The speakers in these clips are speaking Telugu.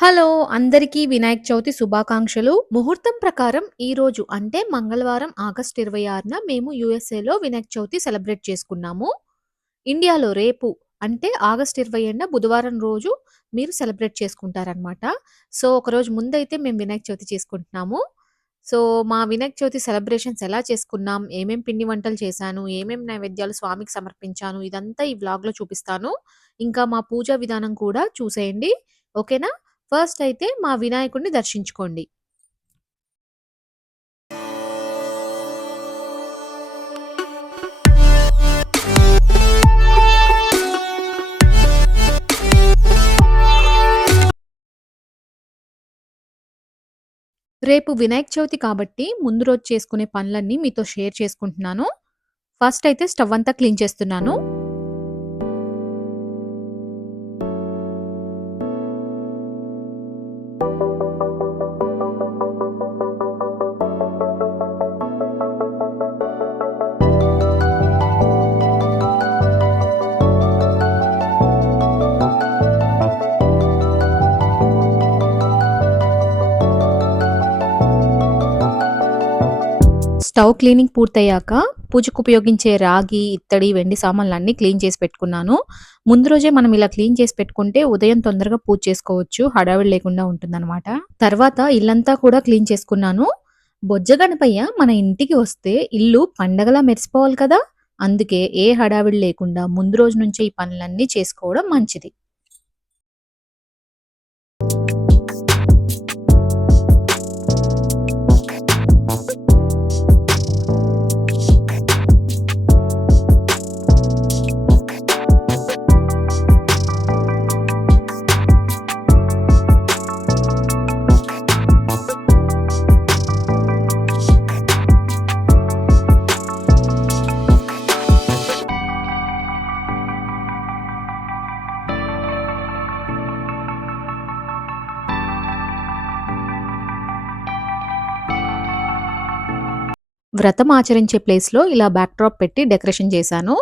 హలో! అందరికీ వినాయక చవితి శుభాకాంక్షలు. ముహూర్తం ప్రకారం ఈరోజు అంటే మంగళవారం ఆగస్ట్ 26న మేము యూఎస్ఏలో వినాయక చవితి సెలబ్రేట్ చేసుకున్నాము. ఇండియాలో రేపు అంటే ఆగస్ట్ 27న బుధవారం రోజు మీరు సెలబ్రేట్ చేసుకుంటారనమాట. సో, ఒకరోజు ముందైతే మేము వినాయక చవితి చేసుకుంటున్నాము. సో, మా వినాయక చవితి సెలబ్రేషన్స్ ఎలా చేసుకున్నాం, ఏమేం పిండి వంటలు చేశాను, ఏమేం నైవేద్యాలు స్వామికి సమర్పించాను, ఇదంతా ఈ వ్లాగ్‌లో చూపిస్తాను. ఇంకా మా పూజా విధానం కూడా చూసేయండి. ఓకేనా? ఫస్ట్ అయితే మా వినాయకుడిని దర్శించుకోండి. రేపు వినాయక చవితి కాబట్టి ముందు రోజు చేసుకునే పనులన్నీ మీతో షేర్ చేసుకుంటున్నాను. ఫస్ట్ అయితే స్టవ్ అంతా క్లీన్ చేస్తున్నాను. స్టవ్ క్లీనింగ్ పూర్తయ్యాక పూజకు ఉపయోగించే రాగి, ఇత్తడి, వెండి సామాన్లు అన్ని క్లీన్ చేసి పెట్టుకున్నాను. ముందు రోజే మనం ఇలా క్లీన్ చేసి పెట్టుకుంటే ఉదయం తొందరగా పూజ చేసుకోవచ్చు. హడావిడి లేకుండా ఉంటుందన్నమాట తర్వాత ఇల్లంతా కూడా క్లీన్ చేసుకున్నాను. బొజ్జ గణపయ్య మన ఇంటికి వస్తే ఇల్లు పండగలా మెరిసిపోవాలి కదా! అందుకే ఏ హడావిడి లేకుండా ముందు రోజు నుంచే ఈ పనులన్నీ చేసుకోవడం మంచిది. వ్రతం ఆచరించే ప్లేస్‌లో ఇలా బ్యాక్ డ్రాప్ పెట్టి డెకరేషన్ చేశాను.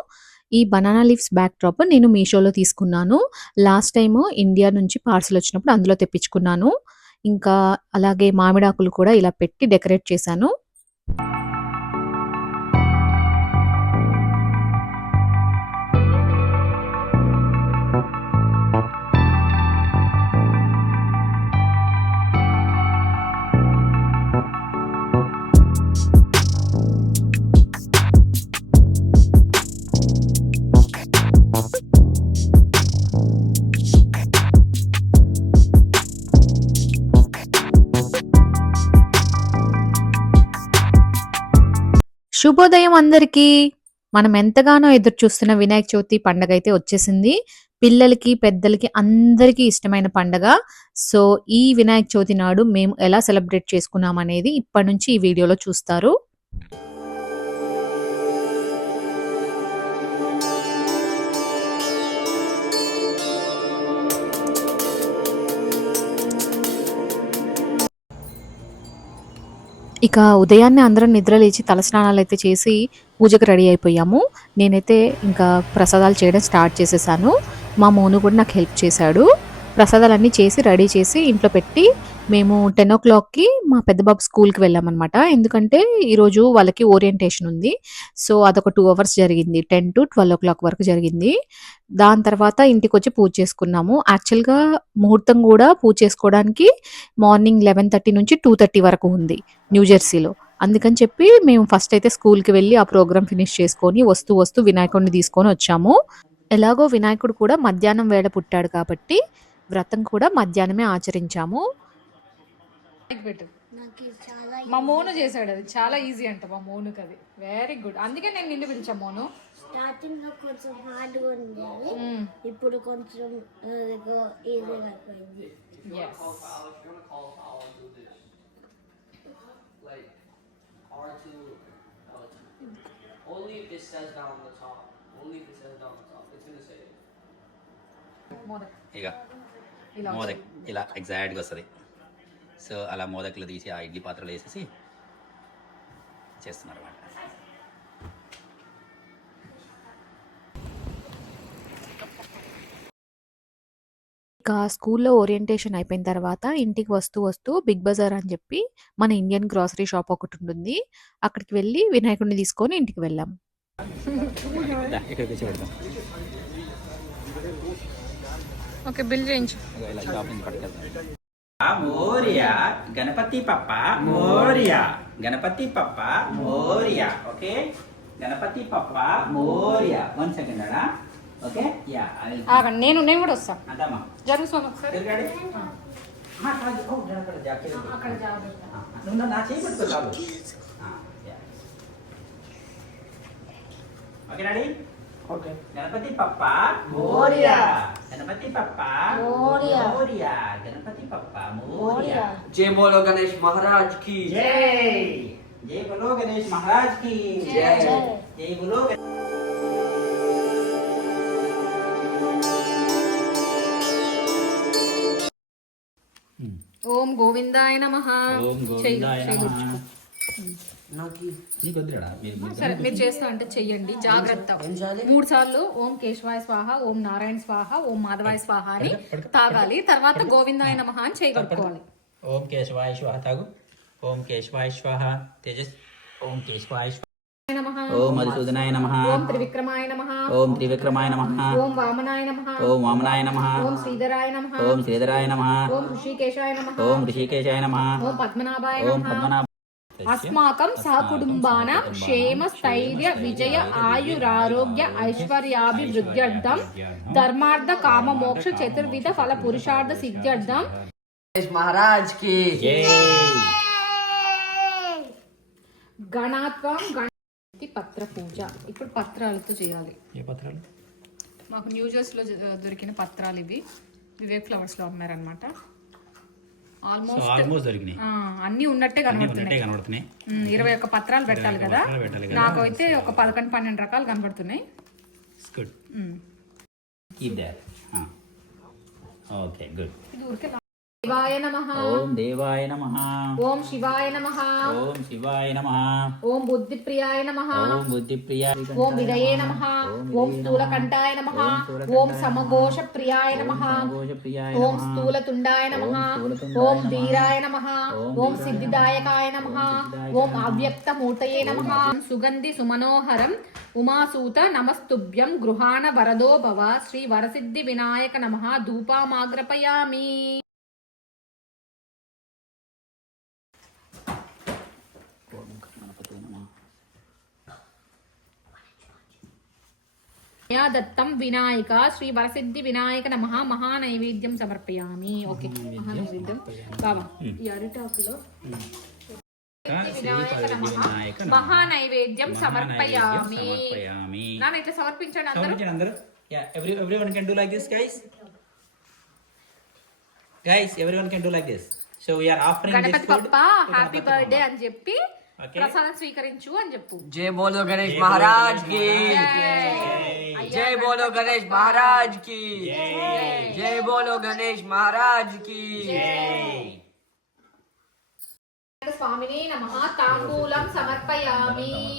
ఈ బనానా లీవ్స్ బ్యాక్ డ్రాప్ నేను మీషోలో తీసుకున్నాను. లాస్ట్ టైం ఇండియా నుంచి పార్సెల్ వచ్చినప్పుడు అందులో తెప్పించుకున్నాను. ఇంకా అలాగే మామిడాకులు కూడా ఇలా పెట్టి డెకరేట్ చేశాను. శుభోదయం అందరికీ! మనం ఎంతగానో ఎదురు చూస్తున్న వినాయక చవితి పండగ అయితే వచ్చేసింది. పిల్లలకి, పెద్దలకి అందరికీ ఇష్టమైన పండగ. సో, ఈ వినాయక చవితి నాడు మేము ఎలా సెలబ్రేట్ చేసుకున్నాం అనేది ఇప్పటి నుంచి ఈ వీడియోలో చూస్తారు. ఇక ఉదయాన్నే అందరం నిద్ర లేచి తలస్నానాలయితే చేసి పూజకి రెడీ అయిపోయాము. నేనైతే ఇంకా ప్రసాదాలు చేయడం స్టార్ట్ చేసేసాను. మా మోను కూడా నాకు హెల్ప్ చేశాడు. ప్రసాదాలన్నీ చేసి రెడీ చేసి ఇంట్లో పెట్టి మేము 10:00కి మా పెద్ద బాబు స్కూల్‌కి వెళ్ళామన్నమాట ఎందుకంటే ఈరోజు వాళ్ళకి ఓరియంటేషన్ ఉంది. సో, అదొక టూ అవర్స్ జరిగింది. 10-12 వరకు జరిగింది. దాని తర్వాత ఇంటికొచ్చి పూజ చేసుకున్నాము. యాక్చువల్‌గా ముహూర్తం కూడా పూజ చేసుకోవడానికి మార్నింగ్ 11:30 నుంచి 2:30 వరకు ఉంది న్యూ జెర్సీలో. అందుకని చెప్పి మేము ఫస్ట్ అయితే స్కూల్‌కి వెళ్ళి ఆ ప్రోగ్రామ్ ఫినిష్ చేసుకొని వస్తూ వస్తూ వినాయకుడిని తీసుకొని వచ్చాము. ఎలాగో వినాయకుడు కూడా మధ్యాహ్నం వేళ పుట్టాడు కాబట్టి వ్రతం కూడా మధ్యాహ్నమే ఆచరించాము. మా మోను చేశాడు అది చాలా ఈజీ అంట మా మోనుకి అది వెరీ గుడ్ అందుకే నేను నిన్ను పిలిచా మోను స్టార్టింగ్లో కొంచెం ఉండేది మ్మ్. ఇప్పుడు కొంచెం ఈజీగా అయిపోయింది Yes. Only if this says down the top. Only if it says down the top. It's gonna say it. Modak ఇక ఇలా మోదక్ ఇలా ఎగ్జాక్ట్గా వస్తుంది. సో అలా మోదకులు తీసి ఆ ఇడ్లీ పాత్రలో వేసేసి చేస్తున్నారు అన్నమాట ఇక స్కూల్లో ఓరియంటేషన్ అయిపోయిన తర్వాత ఇంటికి వస్తూ వస్తూ బిగ్ బజార్ అని చెప్పి మన ఇండియన్ గ్రాసరీ షాప్ ఒకటి ఉంటుంది. అక్కడికి వెళ్ళి వినాయకుడిని తీసుకొని ఇంటికి వెళ్ళాం. ఓకే బిల్ చేయించు ఇలా షాప్ నుంచి పట్టుకెళ్తాం మోరియా గణపతి పప్ప మోరియా గణపతి పప్ప Morya okay Ganapati Bappa Morya one second అడా ఓకే యా ఆగండి నేను నేను కూడా వస్తాను అంటామా జరుగు స్వామి ఒకసారి తిరగాడి ఆ, కాదు. ఓ, అక్కడ జాకెట్ ఉంది. అక్కడ జాగ్రత్త ఆ, నువ్వు నా చేయి పట్టుకో చాలు ఆ, yeah. Okay daddy okay Ganapati Bappa Morya Ganapati पप्पा मोरिया। मोरिया गणपति पप्पा मोरिया। जय बोलो गणेश महाराज की। जय। जय बोलो गणेश महाराज की। जय। जय बोलो ओम गोविंदाय नमः। ओम गोविंदाय नमः। మీరు సరే మీరు చేస్తా అంటే చెయ్యండి జాగ్రత్త మూడు సార్లు ఓం కేశవాయ స్వాహ ఓం నారాయణ స్వాహ ఓం మాధవాయ స్వాహ అని తాగాలి తర్వాత గోవిందాయ నమ అని ఓం కేశవాయ శ్వాహ తాగు ఓం కేశవాయ శ్వాహ తేజస్ ఓం కేశవాయ ఓం మధుసూదనాయ నమ ఓం త్రివిక్రమాయ నమ ఓం త్రివిక్రమాయ నమ ఓం వామనాయ నమ ఓం వామనాయ నమ ఓం శ్రీధరాయ నమ ఓం శ్రీధరాయ నమ ఓం ఋషికేశాయ నమ ఓం ఋషికేశాయ నమ ఓం పద్మనాభాయ ఓం పద్మనాభ అస్మాకం సహకుటుంబాన క్షేమ స్థైర్య విజయ ఆయురారోగ్య ఐశ్వర్యాభివృద్ధ్యర్థం ధర్మార్థ కామ మోక్ష చతుర్విధ ఫల పురుషార్థ సిద్ధ్యర్థం మహారాజ్కి గణాత్వం గణపతి పత్ర పూజ ఇప్పుడు పత్రాలతో చేయాలి. ఏ పత్రాలు? మాకు న్యూజర్స్లో దొరికిన పత్రాలు ఇవి. వివేక్ ఫ్లవర్స్లో అమ్మారనమాట ఆల్మోస్ట్ ఆల్మోస్ట్ దొరికినాయి అన్ని ఉన్నట్టే కనబడుతున్నాయి. ఇరవై ఒక్క పత్రాలు పెట్టాలి కదా. నాకు అయితే ఒక పదకొండు పన్నెండు రకాలు కనబడుతున్నాయి. గుడ్ ఓకే గుడ్ ఊరికే లా- శివాయ నమ. ఓం దేవాయ నమ. ఓం శివాయ నమ. ఓం శివాయ నమ. ఓం బుద్ధిప్రియాయ నమ. ఓం బుద్ధిప్రియ ఓం విదయే నమ. ఓం స్థూలకంఠాయ నమ. ఓం సమఘోష ప్రియాయ నమ. ప్రియాయ ఓం స్థూలతుండాయ నమ. ఓం ధీరాయ నమ. ఓం సిద్ధిదాయకాయ నమ. ఓం అవ్యక్త మూర్తయే నమ. సుగంధి సుమనోహరం ఉమాసూత నమస్తుభ్యం గృహాణ వరదో భవ. శ్రీ వరసిద్ధి వినాయక నమ. ధూపామాగ్రపయామి. మయా దత్తం వినాయక శ్రీ వరసిద్ధి వినాయక నమ మహానైవేద్యం సమర్పయామి. ఓకే. మహానైవేద్యం బాబా ఈ అరిటాకులో వినాయక నమః మహానైవేద్యం సమర్పయామి. నాన్న ఇట్లా సమర్పించండి అందరూ. సమర్పించండి అందరూ. Yeah every everyone can do like this guys guys everyone can do like this so we are offering this food happy birthday అని చెప్పి. ప్రసాదం స్వీకరించు అని చెప్పు. జై బోలో గణేష్ మహారాజ్కి. జై. బోలో గణేష్ మహారాజ్కి. జై. బోలో గణేష్ మహారాజ్కి. స్వామిని నమ తాంబూలం సమర్పయామి.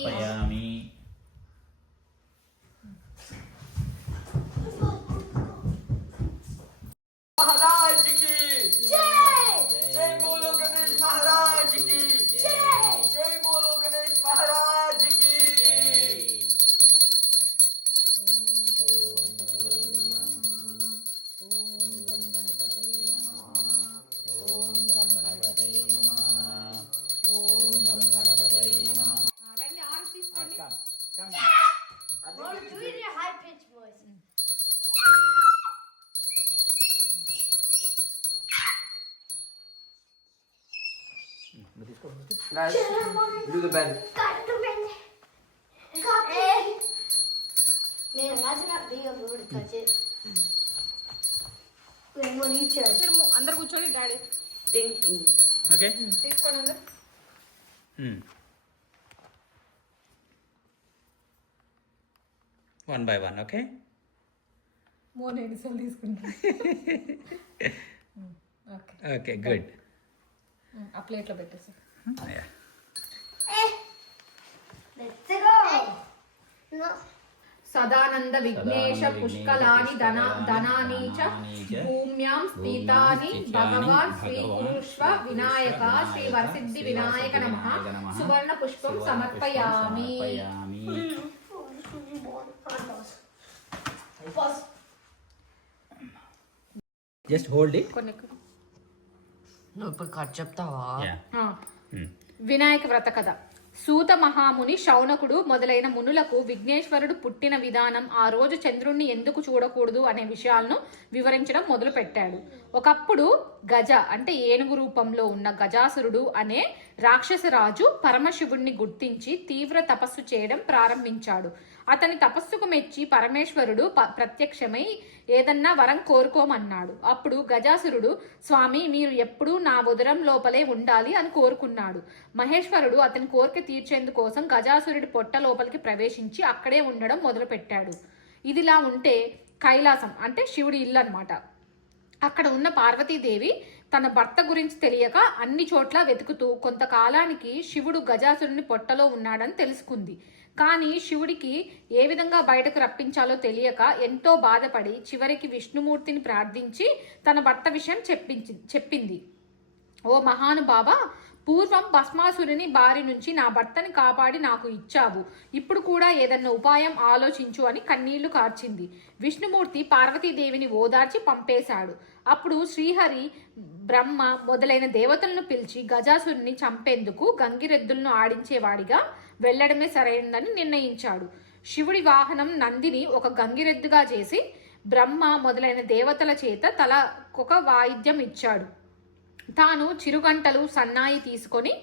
Guys, do the bend. నేను రాసిన బియ్యం ఉడకచ్చి మేము ఇచ్చారు మీరు ము- అందరు కూర్చొని డాడీ. ఓకే తీసుకోండి అందరు one by one okay more ఎన్నిసార్లు తీసుకుంటాను ఓకే ఓకే గుడ్ ఆ ప్లేట్లో పెట్టేసి. సదానంద విఘ్నేశ పుష్కలాని ధన ధనాని చ భూమ్యాం స్థితాని భగవాన్ శ్రీ కురుష్వ వినాయక శ్రీ వినాయక, వరసిద్ధి వినాయక నమ. సువర్ణ పుష్పం సమర్పయామి. సమర్పయామి. జస్ట్ హోల్డ్ ఇట్ కొన్ని నువ్వు ఇప్పుడు కట్ చెప్తావా? ఆ, వినాయక వ్రత కథ. సూత మహాముని శౌనకుడు మొదలైన మునులకు విఘ్నేశ్వరుడు పుట్టిన విధానం ఆ రోజు చంద్రుణ్ణి ఎందుకు చూడకూడదు అనే విషయాలను వివరించడం మొదలు పెట్టాడు ఒకప్పుడు గజ అంటే ఏనుగు రూపంలో ఉన్న గజాసురుడు అనే రాక్షసరాజు పరమశివుణ్ణి గుర్తించి తీవ్ర తపస్సు చేయడం ప్రారంభించాడు. అతని తపస్సుకు మెచ్చి పరమేశ్వరుడు ప్రత్యక్షమై ఏదన్నా వరం కోరుకోమన్నాడు. అప్పుడు గజాసురుడు స్వామి మీరు ఎప్పుడూ నా ఉదరం లోపలే ఉండాలి అని కోరుకున్నాడు. మహేశ్వరుడు అతని కోరిక తీర్చేందుకోసం గజాసురుడి పొట్ట లోపలికి ప్రవేశించి అక్కడే ఉండడం మొదలుపెట్టాడు. ఇదిలా ఉంటే కైలాసం అంటే శివుడి ఇల్లు అనమాట అక్కడ ఉన్న పార్వతీదేవి తన భర్త గురించి తెలియక అన్ని చోట్ల వెతుకుతూ కొంతకాలానికి శివుడు గజాసురుని పొట్టలో ఉన్నాడని తెలుసుకుంది. కానీ శివుడికి ఏ విధంగా బయటకు రప్పించాలో తెలియక ఎంతో బాధపడి చివరికి విష్ణుమూర్తిని ప్రార్థించి తన భర్త విషయం చెప్పించి చెప్పింది. ఓ మహానుభావ పూర్వం భస్మాసురుని బారి నుంచి నా భర్తని కాపాడి నాకు ఇచ్చావు. ఇప్పుడు కూడా ఏదన్నా ఉపాయం ఆలోచించు అని కన్నీళ్ళు కార్చింది. విష్ణుమూర్తి పార్వతీదేవిని ఓదార్చి పంపేశాడు. అప్పుడు శ్రీహరి బ్రహ్మ మొదలైన దేవతలను పిలిచి గజాసురుని చంపేందుకు గంగిరెద్దులను ఆడించేవాడిగా వెళ్ళడమే సరైనదని నిర్ణయించాడు. శివుడి వాహనం నందిని ఒక గంగిరెద్దుగా చేసి బ్రహ్మ మొదలైన దేవతల చేత తలకొక వాయిద్యం ఇచ్చాడు. తాను చిరుగంటలు సన్నాయి తీసుకొని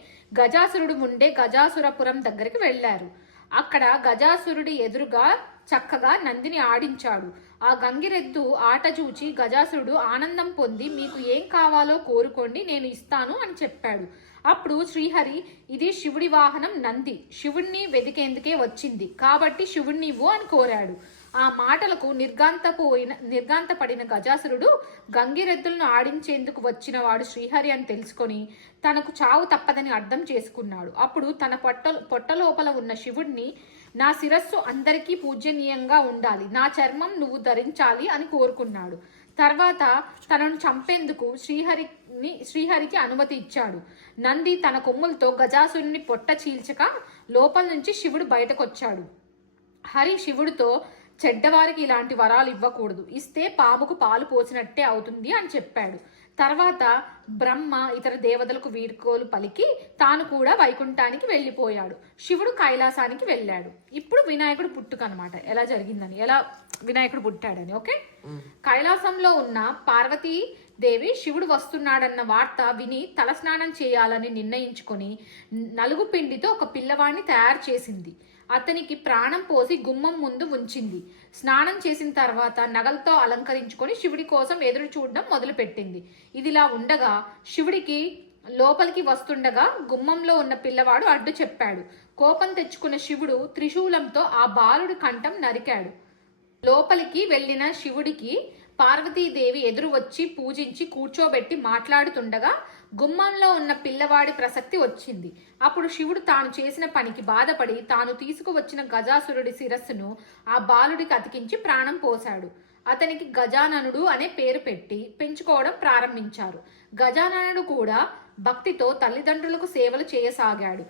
గజాసురుడు ఉండే గజాసురపురం దగ్గరికి వెళ్ళారు. అక్కడ గజాసురుడి ఎదురుగా చక్కగా నందిని ఆడించాడు. ఆ గంగిరెద్దు ఆట చూచి గజాసురుడు ఆనందం పొంది మీకు ఏం కావాలో కోరుకోండి నేను ఇస్తాను అని చెప్పాడు. అప్పుడు శ్రీహరి ఇది శివుడి వాహనం నంది. శివుణ్ణి వెతికేందుకే వచ్చింది. కాబట్టి శివుణ్ణి ఇవ్వు అని కోరాడు. ఆ మాటలకు నిర్గాంతపోయిన నిర్గాంతపడిన గజాసురుడు గంగిరెద్దులను ఆడించేందుకు వచ్చిన వాడు శ్రీహరి అని తెలుసుకొని తనకు చావు తప్పదని అర్థం చేసుకున్నాడు. అప్పుడు తన పొట్ట పొట్ట లోపల ఉన్న శివుడిని నా శిరస్సు అందరికీ పూజనీయంగా ఉండాలి. నా చర్మం నువ్వు ధరించాలి అని కోరుకున్నాడు. తర్వాత తనను చంపేందుకు శ్రీహరిని శ్రీహరికి అనుమతి ఇచ్చాడు. నంది తన కొమ్ములతో గజాసురుని పొట్ట చీల్చక లోపల నుంచి శివుడు బయటకొచ్చాడు. హరి శివుడితో చెడ్డవారికి ఇలాంటి వరాలు ఇవ్వకూడదు. ఇస్తే పాముకు పాలు పోసినట్టే అవుతుంది అని చెప్పాడు. తర్వాత బ్రహ్మ ఇతర దేవతలకు వీడ్కోలు పలికి తాను కూడా వైకుంఠానికి వెళ్ళిపోయాడు. శివుడు కైలాసానికి వెళ్ళాడు. ఇప్పుడు వినాయకుడు పుట్టుక అనమాట ఎలా జరిగిందని? ఎలా వినాయకుడు పుట్టాడని ఓకే? కైలాసంలో ఉన్న పార్వతీ దేవి శివుడు వస్తున్నాడన్న వార్త విని తలస్నానం చేయాలని నిర్ణయించుకొని నలుగు పిండితో ఒక పిల్లవాడిని తయారు చేసింది. అతనికి ప్రాణం పోసి గుమ్మం ముందు ఉంచింది. స్నానం చేసిన తర్వాత నగలతో అలంకరించుకొని శివుడి కోసం ఎదురు చూడడం మొదలుపెట్టింది. ఇదిలా ఉండగా శివుడికి లోపలికి వస్తుండగా గుమ్మంలో ఉన్న పిల్లవాడు అడ్డు చెప్పాడు. కోపం తెచ్చుకున్న శివుడు త్రిశూలంతో ఆ బాలుడి కంఠం నరికాడు. లోపలికి వెళ్ళిన శివుడికి పార్వతీదేవి ఎదురు వచ్చి పూజించి కూర్చోబెట్టి మాట్లాడుతుండగా గుమ్మంలో ఉన్న పిల్లవాడి ప్రసక్తి వచ్చింది. అప్పుడు శివుడు తాను చేసిన పనికి బాధపడి తాను తీసుకువచ్చిన గజాసురుడి శిరస్సును ఆ బాలుడికి అతికించి ప్రాణం పోశాడు. అతనికి గజాననుడు అనే పేరు పెట్టి పెంచుకోవడం ప్రారంభించారు. గజాననుడు కూడా భక్తితో తల్లిదండ్రులకు సేవలు చేయసాగాడు.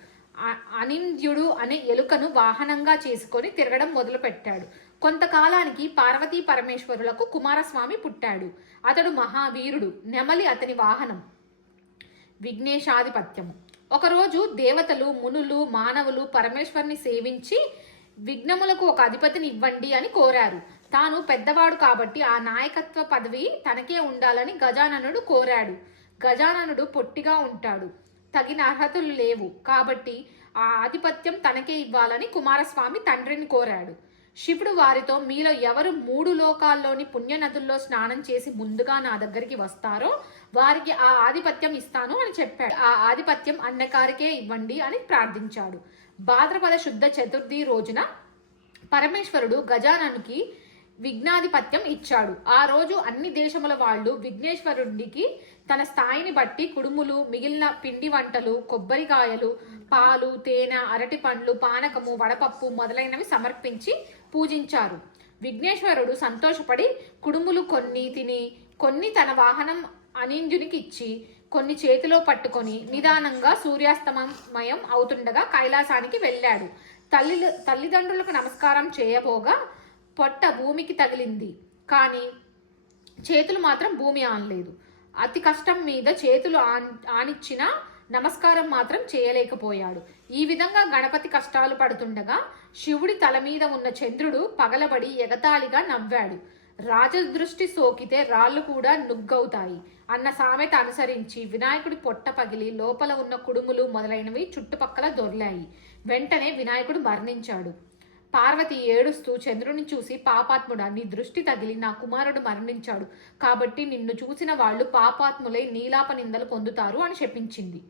అనింద్యుడు అనే ఎలుకను వాహనంగా చేసుకొని తిరగడం మొదలుపెట్టాడు. కొంతకాలానికి పార్వతీ పరమేశ్వరులకు కుమారస్వామి పుట్టాడు. అతడు మహావీరుడు నెమలి అతని వాహనం. విఘ్నేశాధిపత్యము. ఒకరోజు దేవతలు మునులు మానవులు పరమేశ్వరుని సేవించి విఘ్నములకు ఒక అధిపతిని ఇవ్వండి అని కోరారు. తాను పెద్దవాడు కాబట్టి ఆ నాయకత్వ పదవి తనకే ఉండాలని గజాననుడు కోరాడు. గజాననుడు పొట్టిగా ఉంటాడు. తగిన అర్హతలు లేవు. కాబట్టి ఆ ఆధిపత్యం తనకే ఇవ్వాలని కుమారస్వామి తండ్రిని కోరాడు. శివుడు వారితో మీలో ఎవరు మూడు లోకాల్లోని పుణ్యనదుల్లో స్నానం చేసి ముందుగా నా దగ్గరికి వస్తారో వారికి ఆ ఆధిపత్యం ఇస్తాను అని చెప్పాడు. ఆ ఆధిపత్యం అన్నకారికే ఇవ్వండి అని ప్రార్థించాడు. భాద్రపద శుద్ధ చతుర్థి రోజున పరమేశ్వరుడు గజాననుకి విఘ్నాధిపత్యం ఇచ్చాడు. ఆ రోజు అన్ని దేశముల వాళ్ళు విఘ్నేశ్వరుడికి తన స్థాయిని బట్టి కుడుములు మిగిలిన పిండి వంటలు కొబ్బరికాయలు పాలు తేనె అరటి పండ్లు పానకము వడపప్పు మొదలైనవి సమర్పించి పూజించారు. విఘ్నేశ్వరుడు సంతోషపడి కుడుములు కొన్ని తిని కొన్ని తన వాహనం అనింజునికి ఇచ్చి కొన్ని చేతిలో పట్టుకొని నిదానంగా సూర్యాస్తమయం అవుతుండగా కైలాసానికి వెళ్ళాడు. తల్లి తల్లిదండ్రులకు నమస్కారం చేయబోగా పొట్ట భూమికి తగిలింది. కానీ చేతులు మాత్రం భూమి ఆనలేదు. అతి కష్టం మీద చేతులు ఆన్ ఆనిచ్చిన నమస్కారం మాత్రం చేయలేకపోయాడు. ఈ విధంగా గణపతి కష్టాలు పడుతుండగా శివుడి తల మీద ఉన్న చంద్రుడు పగలబడి ఎగతాళిగా నవ్వాడు. రాజదృష్టి సోకితే రాళ్ళు కూడా నుగ్గవుతాయి అన్న సామెత అనుసరించి వినాయకుడి పొట్ట పగిలి లోపల ఉన్న కుడుములు మొదలైనవి చుట్టుపక్కల దొర్లాయి. వెంటనే వినాయకుడు మరణించాడు. పార్వతి ఏడుస్తూ చంద్రుని చూసి పాపాత్ముడా నీ దృష్టి తగిలి నా కుమారుడు మరణించాడు. కాబట్టి నిన్ను చూసిన వాళ్ళు పాపాత్ములై నీలాప నిందలు పొందుతారు అని శపించింది.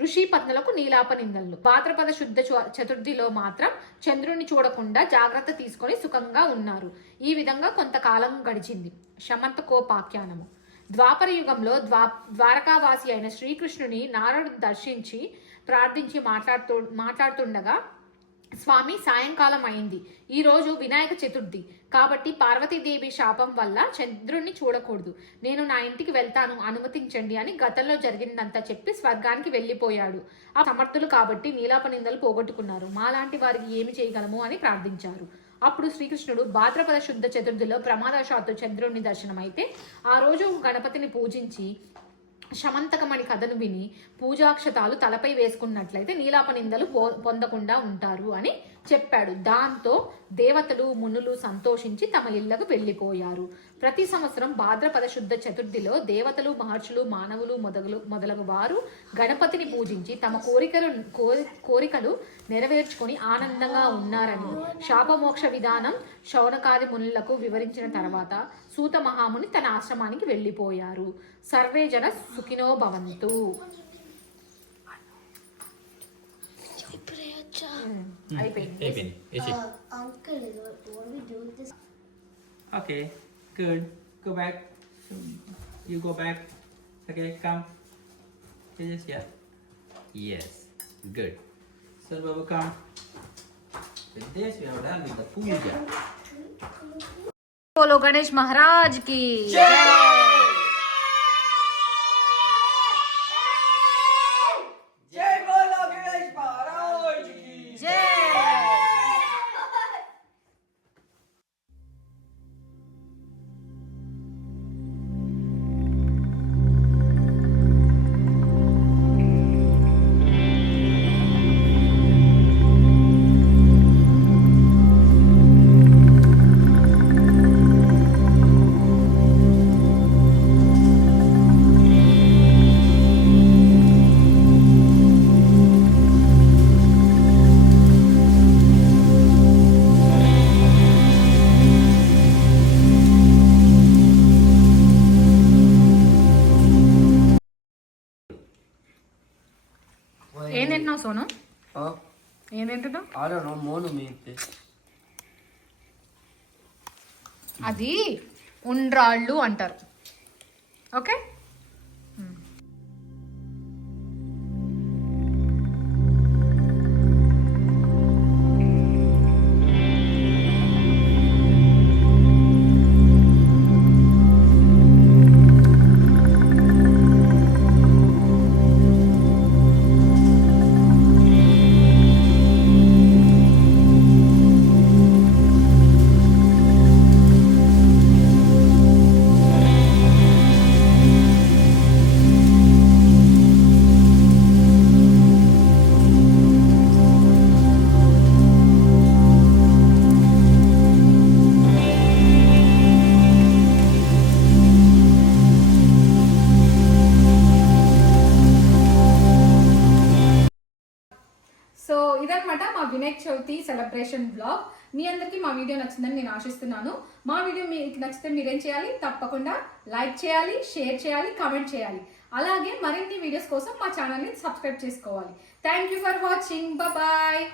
ఋషి పత్నులకు నీలాప నిందలు. భాద్రపద శుద్ధ చతుర్థిలో మాత్రం చంద్రుని చూడకుండా జాగ్రత్త తీసుకొని సుఖంగా ఉన్నారు. ఈ విధంగా కొంతకాలం గడిచింది. శమంత కోపాఖ్యానము. ద్వాపర యుగంలో ద్వా ద్వారకావాసి అయిన శ్రీకృష్ణుని నారదుడు దర్శించి ప్రార్థించి మాట్లాడుతూ మాట్లాడుతుండగా స్వామి సాయంకాలం అయింది. ఈరోజు వినాయక చతుర్థి. కాబట్టి పార్వతీదేవి శాపం వల్ల చంద్రుణ్ణి చూడకూడదు. నేను నా ఇంటికి వెళ్తాను అనుమతించండి అని గతంలో జరిగిందంతా చెప్పి స్వర్గానికి వెళ్ళిపోయాడు. ఆ సమర్థులు కాబట్టి నీలాప నిందలు పోగొట్టుకున్నారు. మాలాంటి వారికి ఏమి చేయగలము అని ప్రార్థించారు. అప్పుడు శ్రీకృష్ణుడు భాద్రపద శుద్ధ చతుర్థిలో ప్రమాదశాత్తు చంద్రుణ్ణి దర్శనమైతే ఆ రోజు గణపతిని పూజించి శమంతకమణి కథను విని పూజాక్షతాలు తలపై వేసుకున్నట్లయితే నీలాప నిందలు పొందకుండా ఉంటారు అని చెప్పాడు. దాంతో దేవతలు మునులు సంతోషించి తమ ఇళ్ళకు వెళ్ళిపోయారు. ప్రతి సంవత్సరం భాద్రపద శుద్ధ చతుర్థిలో దేవతలు మహర్షులు మానవులు మొదలు మొదలగు వారు గణపతిని పూజించి తమ కోరికలు కోరికలు నెరవేర్చుకొని ఆనందంగా ఉన్నారని. శాపమోక్ష విధానం శౌనకాది మునులకు వివరించిన తర్వాత సూత మహాముని తన ఆశ్రమానికి వెళ్ళిపోయారు. సర్వే జన సుఖినో భవంతు. అయిపోయింది అయిపోయింది వేసి Uh, uncle, what, what do we do with this? Okay, good. Go back. You go back. Okay, come. Tejas, yeah. Yes, good. So, Babu, come. With this, we have done with the puja. बोलो गणेश महाराज की जय అది ఉండ్రాళ్ళు అంటారు. Okay? Vinayaka Chavithi celebration blog మీ అందరికీ మా వీడియో నచ్చిందని నేను ఆశిస్తున్నాను. మా వీడియో మీకు నచ్చితే మీరేం చేయాలి? తప్పకుండా లైక్ చేయాలి షేర్ చేయాలి కామెంట్ చేయాలి. అలాగే మరిన్ని వీడియోస్ కోసం మా ఛానల్ని సబ్స్క్రైబ్ చేసుకోవాలి. Thank you for watching bye